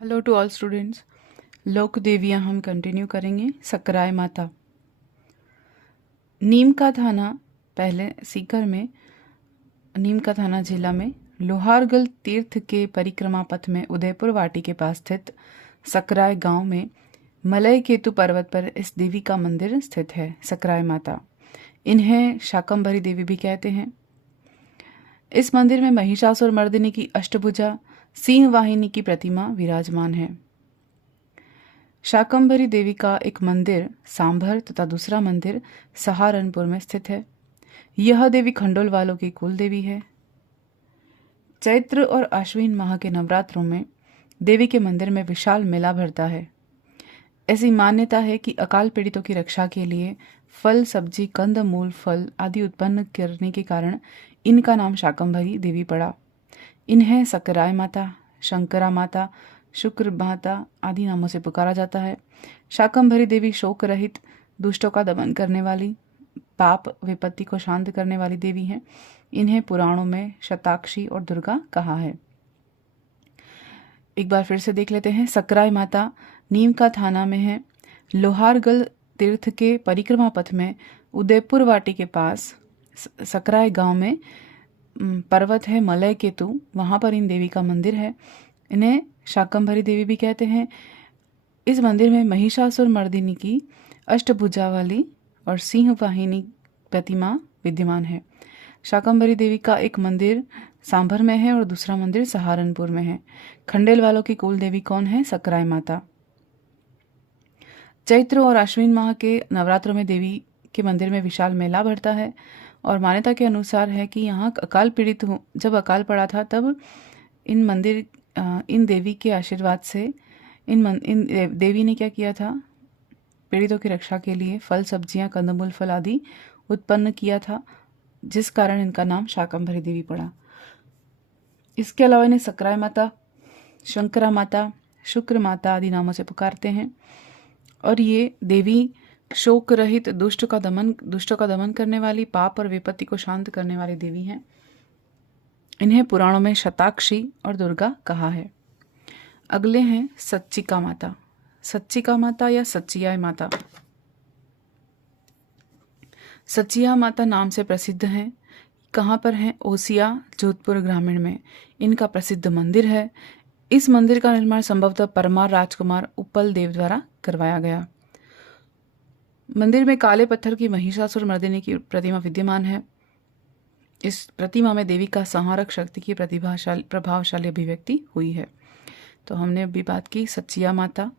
Hello to all students. लोक देवियाँ हम continue करेंगे। सकराय माता। नीम का थाना पहले सीकर में, नीम का थाना जिला में लोहारगल तीर्थ के परिक्रमा पथ में उदयपुर वाटी के पास स्थित सकराय गांव में मलय केतु पर्वत पर इस देवी का मंदिर स्थित है। सकराय माता, इन्हें शाकंभरी देवी भी कहते हैं। इस मंदिर में महिषासुर मर्दिनी की अष्टभुजा सिंह वाहिनी की प्रतिमा विराजमान है। शाकंभरी देवी का एक मंदिर सांभर तथा दूसरा मंदिर सहारनपुर में स्थित है। यह देवी खंडोल वालों की कुल देवी है। चैत्र और आश्विन माह के नवरात्रों में देवी के मंदिर में विशाल मेला भरता है। ऐसी मान्यता है कि अकाल पीड़ितों की रक्षा के लिए फल, सब्जी, कंद मूल, फल आदि उत्पन्न करने के कारण इनका नाम शाकंभरी देवी पड़ा। इन्हें सकराय माता, शंकरा माता, शुक्र माता आदि नामों से पुकारा जाता है। शाकंभरी देवी शोक रहित, दुष्टों का दमन करने वाली, पाप विपत्ति को शांत करने वाली देवी हैं। इन्हें पुराणों में शताक्षी और दुर्गा कहा है। एक बार फिर से देख लेते हैं। सकराय माता नीम का थाना में है। लोहारगल तीर्थ के परिक्रमा पथ में उदयपुर वाटी के पास सकराय गांव में पर्वत है मलय केतु, वहाँ पर इन देवी का मंदिर है। इन्हें शाकंभरी देवी भी कहते हैं। इस मंदिर में महिषासुर मर्दिनी की अष्टभुजा वाली और सिंह वाहिनी प्रतिमा विद्यमान है। शाकंभरी देवी का एक मंदिर सांभर में है और दूसरा मंदिर सहारनपुर में है। खंडेल वालों की कुल देवी कौन है? सकराय माता। चैत्र और आश्विन माह के नवरात्रों में देवी के मंदिर में विशाल मेला भरता है और मान्यता के अनुसार है कि यहाँ अकाल पीड़ित जब अकाल पड़ा था तब इन देवी के आशीर्वाद से इन देवी ने क्या किया था? पीड़ितों की रक्षा के लिए फल, सब्जियां, कंदमूल, फल आदि उत्पन्न किया था, जिस कारण इनका नाम शाकंभरी देवी पड़ा। इसके अलावा इन्हें सकराय माता, शंकरा माता, शुक्र माता आदि नामों से पुकारते हैं और ये देवी शोक रहित, दुष्टों का दमन करने वाली, पाप और विपत्ति को शांत करने वाली देवी हैं। इन्हें पुराणों में शताक्षी और दुर्गा कहा है। अगले हैं सच्चिका माता। सच्चिका माता या सच्चिया माता। सच्चिया माता नाम से प्रसिद्ध हैं। कहाँ पर हैं? ओसिया, जोधपुर ग्रामीण में इनका प्रसिद्ध मंदिर है। इस मंदिर का निर्माण संभवतः परमार राजकुमार उपल देव द्वारा करवाया गया। मंदिर में काले पत्थर की महिषासुर मर्दिनी की प्रतिमा विद्यमान है। इस प्रतिमा में देवी का संहारक शक्ति की प्रभावशाली अभिव्यक्ति हुई है। तो हमने अभी बात की सच्चिया माता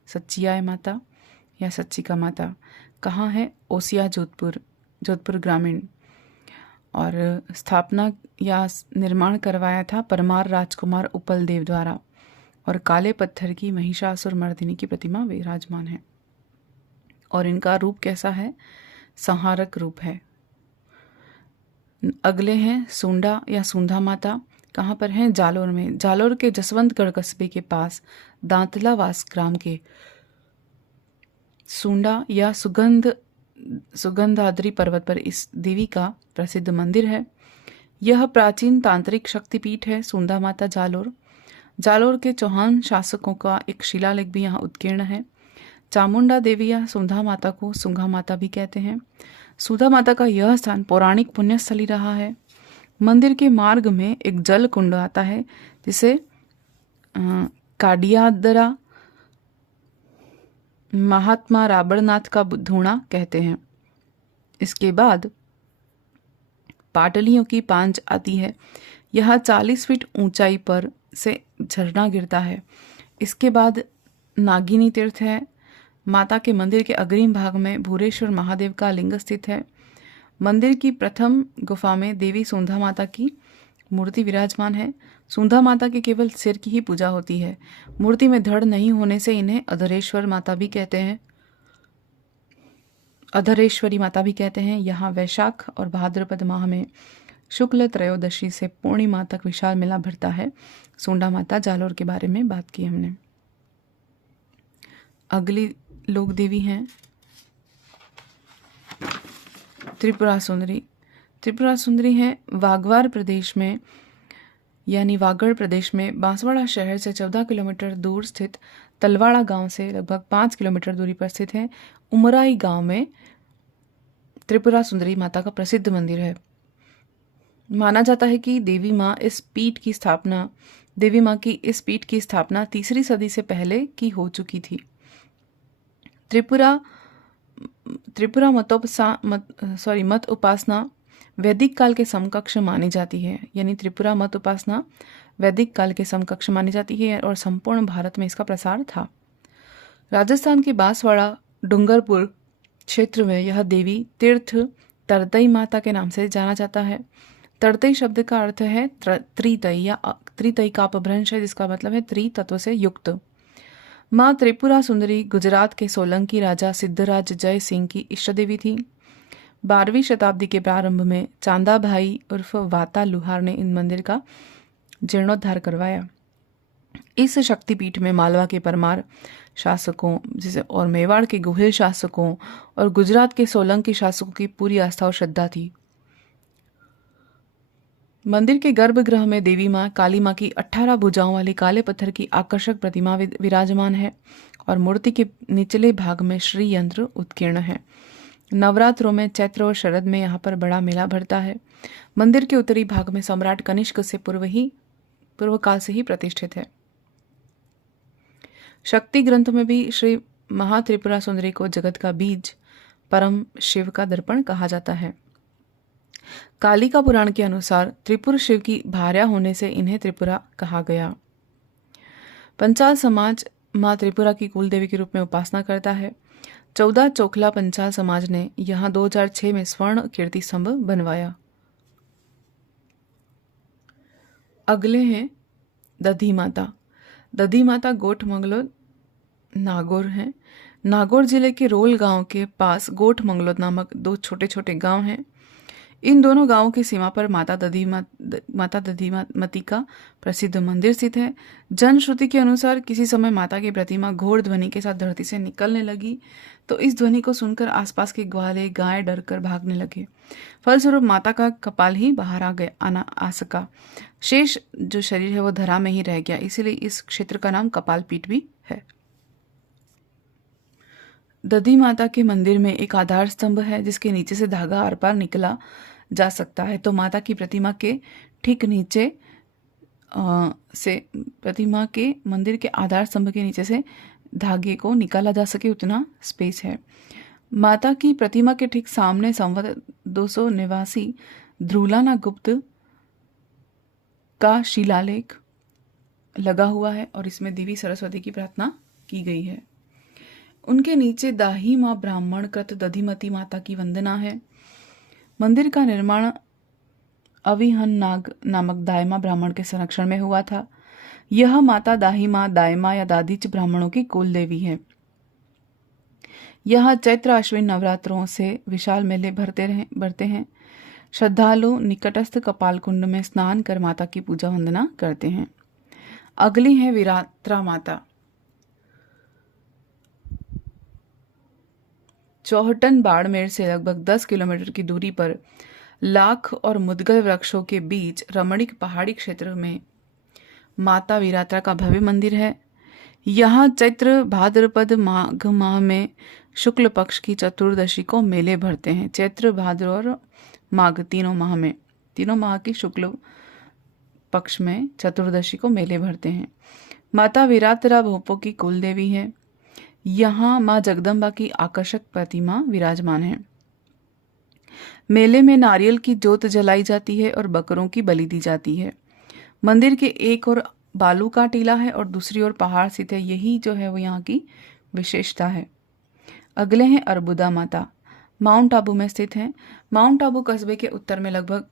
या सच्चिका माता। कहाँ है? ओसिया, जोधपुर ग्रामीण। और स्थापना या निर्माण करवाया था परमार राजकुमार उपल देव द्वारा और काले पत्थर की महिषासुर मर्दिनी की प्रतिमा विराजमान है और इनका रूप कैसा है? संहारक रूप है। अगले हैं सूंडा या सूंधा माता। कहाँ पर हैं? जालोर में। जालोर के जसवंतगढ़ कस्बे के पास दांतलावास ग्राम के सूंडा या सुगंधाद्री पर्वत पर इस देवी का प्रसिद्ध मंदिर है। यह प्राचीन तांत्रिक शक्तिपीठ है। सूंधा माता जालोर के चौहान शासकों का एक शिलालेख भी यहाँ उत्कीर्ण है। चामुंडा देवी या सुंधा माता को सुंघा माता भी कहते हैं। सुधा माता का यह स्थान पौराणिक पुण्यस्थली रहा है। मंदिर के मार्ग में एक जल कुंड आता है जिसे काडियादरा महात्मा राबड़नाथ का धूणा कहते हैं। इसके बाद पाटलियों की पांच आती है। यह 40 फीट ऊंचाई पर से झरना गिरता है। इसके बाद नागिनी तीर्थ है। माता के मंदिर के अग्रिम भाग में भूरेश्वर महादेव का लिंग स्थित है। मंदिर की प्रथम गुफा में देवी सूंधा माता की मूर्ति विराजमान है। सूंधा माता के केवल सिर की ही पूजा होती है। मूर्ति में धड़ नहीं होने से इन्हें अधरेश्वरी माता भी कहते हैं। यहाँ वैशाख और भाद्रपद माह में शुक्ल त्रयोदशी से पूर्णिमा तक विशाल मेला भरता है। सूंधा माता जालोर के बारे में बात की हमने। अगली लोक देवी हैं त्रिपुरा सुंदरी। त्रिपुरा सुंदरी है वागवार प्रदेश में। यानी वागड़ प्रदेश में बांसवाड़ा शहर से 14 किलोमीटर दूर स्थित तलवाड़ा गांव से लगभग 5 किलोमीटर दूरी पर स्थित है उमराई गांव में त्रिपुरा सुंदरी माता का प्रसिद्ध मंदिर है। माना जाता है कि देवी माँ की इस पीठ की स्थापना 3री सदी से पहले की हो चुकी थी। त्रिपुरा मत उपासना वैदिक काल के समकक्ष मानी जाती है, यानी त्रिपुरा मत उपासना वैदिक काल के समकक्ष मानी जाती है और संपूर्ण भारत में इसका प्रसार था। राजस्थान के बांसवाड़ा डूंगरपुर क्षेत्र में यह देवी तीर्थ तरतई माता के नाम से जाना जाता है। तरतई शब्द का अर्थ है त्रितई या त्रितई का अपभ्रंश है, जिसका मतलब है त्रितत्व से युक्त। माँ त्रिपुरा सुंदरी गुजरात के सोलंकी राजा सिद्धराज जय सिंह की इष्ट देवी थी। 12वीं शताब्दी के प्रारंभ में चांदा भाई उर्फ वाता लुहार ने इन मंदिर का जीर्णोद्धार करवाया। इस शक्तिपीठ में मालवा के परमार शासकों और मेवाड़ के गोहिल शासकों और गुजरात के सोलंकी शासकों की पूरी आस्था और श्रद्धा थी। मंदिर के गर्भगृह में देवी माँ काली माँ की 18 भुजाओं वाली काले पत्थर की आकर्षक प्रतिमा विराजमान है और मूर्ति के निचले भाग में श्री यंत्र उत्कीर्ण है। नवरात्रों में चैत्र और शरद में यहाँ पर बड़ा मेला भरता है। मंदिर के उत्तरी भाग में सम्राट कनिष्क से पूर्व काल से ही प्रतिष्ठित है। शक्ति ग्रंथ में भी श्री महात्रिपुरा सुंदरी को जगत का बीज परम शिव का दर्पण कहा जाता है। कालिका पुराण के अनुसार त्रिपुर शिव की भार्या होने से इन्हें त्रिपुरा कहा गया। पंचाल समाज माँ त्रिपुरा की कुल देवी के रूप में उपासना करता है। 14 चोखला पंचाल समाज ने यहाँ 2006 में स्वर्ण कीर्ति स्तंभ बनवाया। अगले हैं दधी माता। दधी माता गोठ मंगलोद नागौर है। नागौर जिले के रोल गांव के पास गोठ मंगलोद नामक 2 छोटे छोटे गांव हैं। इन दोनों गांवों की सीमा पर माता दधीमती का प्रसिद्ध मंदिर स्थित है। जनश्रुति के अनुसार किसी समय माता की प्रतिमा घोर ध्वनि के साथ धरती से निकलने लगी, तो इस ध्वनि को सुनकर आसपास के ग्वाले गाय डर कर भागने लगे। फलस्वरूप माता का कपाल ही बाहर आ सका। शेष जो शरीर है वो धरा में ही रह गया, इसीलिए इस क्षेत्र का नाम कपाल पीठ भी है। दधी माता के मंदिर में एक आधार स्तंभ है जिसके नीचे से धागा आर पार निकला जा सकता है। तो माता की प्रतिमा के ठीक नीचे प्रतिमा के मंदिर के आधार स्तंभ के नीचे से धागे को निकाला जा सके उतना स्पेस है। माता की प्रतिमा के ठीक सामने संवत 200 निवासी ध्रुलाना गुप्त का शिलालेख लगा हुआ है और इसमें देवी सरस्वती की प्रार्थना की गई है। उनके नीचे दाही माँ ब्राह्मण कृत दधिमती माता की वंदना है। मंदिर का निर्माण अविहन नाग नामक दायमा ब्राह्मण के संरक्षण में हुआ था। यह माता दाही माँ दायमा या दादीच ब्राह्मणों की कुल देवी है। यह चैत्र अश्विन नवरात्रों से विशाल मेले भरते हैं। श्रद्धालु निकटस्थ कपाल कुंड में स्नान कर माता की पूजा वंदना करते हैं। अगली है विरात्रा माता। चौहटन बाड़मेर से लगभग 10 किलोमीटर की दूरी पर लाख और मुदगल वृक्षों के बीच रमणीक पहाड़ी क्षेत्र में माता विरात्रा का भव्य मंदिर है। यहाँ चैत्र भाद्रपद माघ माह में शुक्ल पक्ष की चतुर्दशी को मेले भरते हैं। चैत्र भाद्र और माघ तीनों माह की शुक्ल पक्ष में चतुर्दशी को मेले भरते हैं। माता विरात्रा भोपों की कुल देवी है। यहाँ माँ जगदम्बा की आकर्षक प्रतिमा विराजमान है। मेले में नारियल की जोत जलाई जाती है और बकरों की बलि दी जाती है। मंदिर के एक ओर बालू का टीला है और दूसरी ओर पहाड़ स्थित है। यही जो है वो यहाँ की विशेषता है। अगले हैं अर्बुदा माता। माउंट आबू में स्थित है। माउंट आबू कस्बे के उत्तर में लगभग